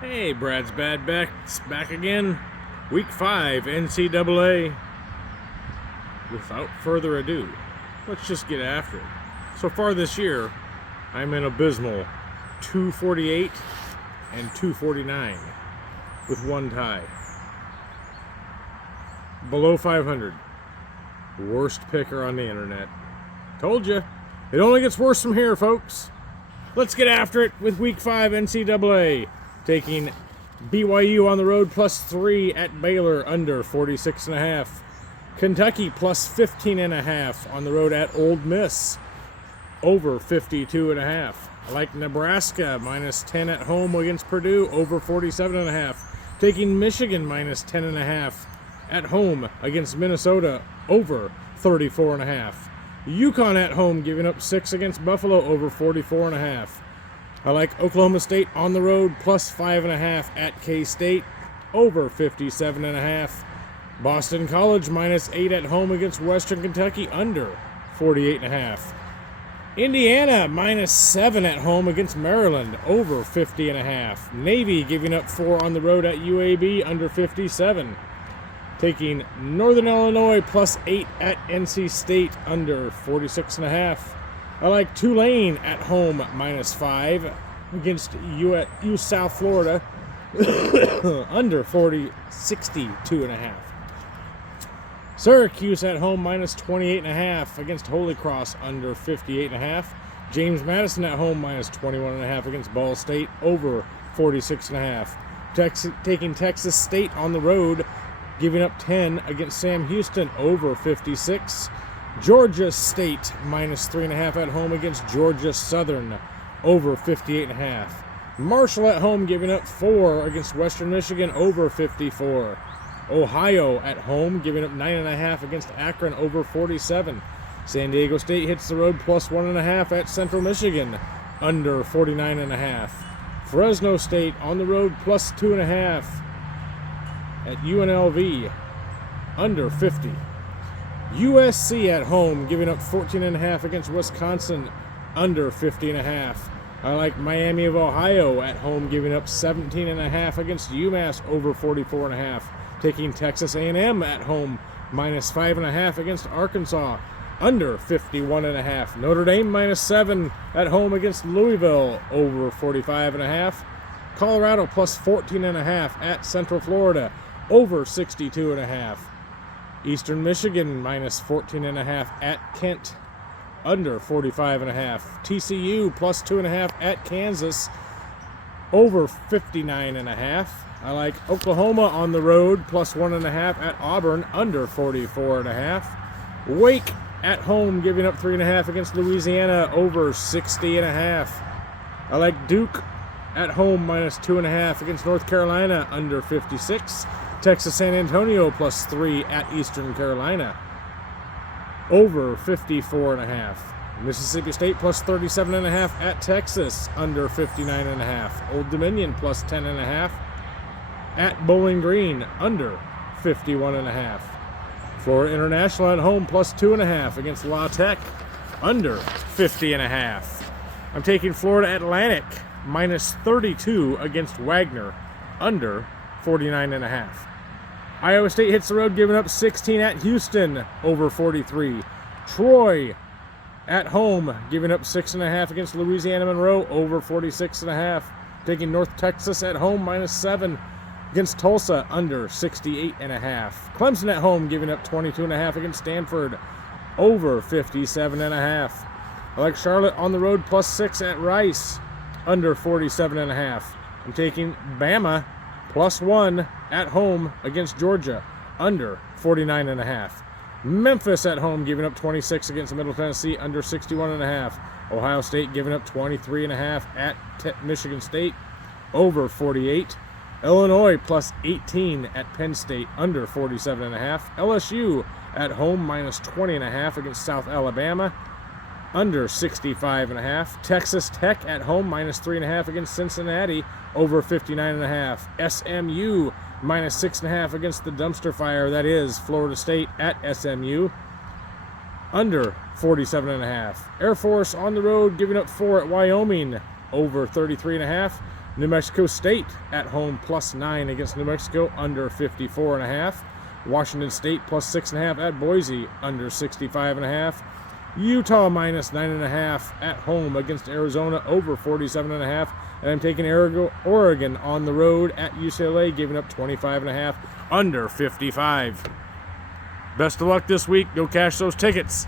Hey, Brad's Bad Backs back again. Week 5 NCAA. Without further ado, let's just get after it. So far this year, I'm an abysmal 248 and 249 with one tie. Below 500. Worst picker on the internet. Told you, it only gets worse from here, folks. Let's get after it with Week 5 NCAA. Taking BYU on the road +3 at Baylor under 46.5. Kentucky +15.5 on the road at Ole Miss over 52.5. I like Nebraska -10 at home against Purdue over 47.5. Taking Michigan -10.5 at home against Minnesota over 34.5. UConn at home giving up 6 against Buffalo over 44.5. I like Oklahoma State on the road +5.5 at K-State over 57.5. Boston College -8 at home against Western Kentucky under 48.5. Indiana -7 at home against Maryland over 50.5. Navy giving up 4 on the road at UAB under 57. Taking Northern Illinois +8 at NC State under 46.5. I like Tulane at home -5 against U South Florida under 62.5. Syracuse at home -28.5 against Holy Cross under 58.5. James Madison at home -21.5 against Ball State over 46.5. Taking Texas State on the road, giving up 10 against Sam Houston over 56. Georgia State -3.5 at home against Georgia Southern over 58.5. Marshall at home giving up 4 against Western Michigan over 54. Ohio at home giving up 9.5 against Akron over 47. San Diego State hits the road +1.5 at Central Michigan under 49.5. Fresno State on the road +2.5 at UNLV under 50. USC at home giving up 14.5 against Wisconsin under 50.5. I like Miami of Ohio at home giving up 17.5 against UMass over 44.5. Taking Texas A&M at home -5.5 against Arkansas under 51.5. Notre Dame -7 at home against Louisville over 45.5. Colorado +14.5 at Central Florida over 62.5. Eastern Michigan -14.5 at Kent under 45.5. TCU +2.5 at Kansas over 59.5. I like Oklahoma on the road +1.5 at Auburn under 44.5. Wake at home giving up 3.5 against Louisiana over 60.5. I like Duke at home -2.5 against North Carolina under 56. Texas San Antonio +3 at Eastern Carolina over 54.5. Mississippi State +37.5 at Texas under 59.5. Old Dominion +10.5 at Bowling Green under 51.5. Florida International at home +2.5 against La Tech under 50.5. I'm taking Florida Atlantic -32 against Wagner under 49.5. Iowa State hits the road giving up 16 at Houston over 43. Troy at home giving up 6.5 against Louisiana Monroe over 46.5. Taking North Texas at home -7 against Tulsa under 68.5. Clemson at home giving up 22.5 against Stanford over 57.5. I like Charlotte on the road +6 at Rice under 47.5. I'm taking Bama +1 at home against Georgia under 49.5. Memphis at home giving up 26 against Middle Tennessee under 61.5. Ohio State giving up 23.5 at Michigan State over 48. Illinois +18 at Penn State under 47.5. LSU at home -20.5 against South Alabama under 65.5. Texas Tech at home -3.5 against Cincinnati over 59.5. SMU -6.5 against the dumpster fire that is Florida State at SMU under 47.5. Air Force on the road giving up 4 at Wyoming over 33.5. New Mexico State at home +9 against New Mexico, under 54.5. Washington State +6.5 at Boise, under 65.5. Utah -9.5 at home against Arizona, over 47.5. And I'm taking Oregon on the road at UCLA, giving up 25.5, under 55. Best of luck this week. Go cash those tickets.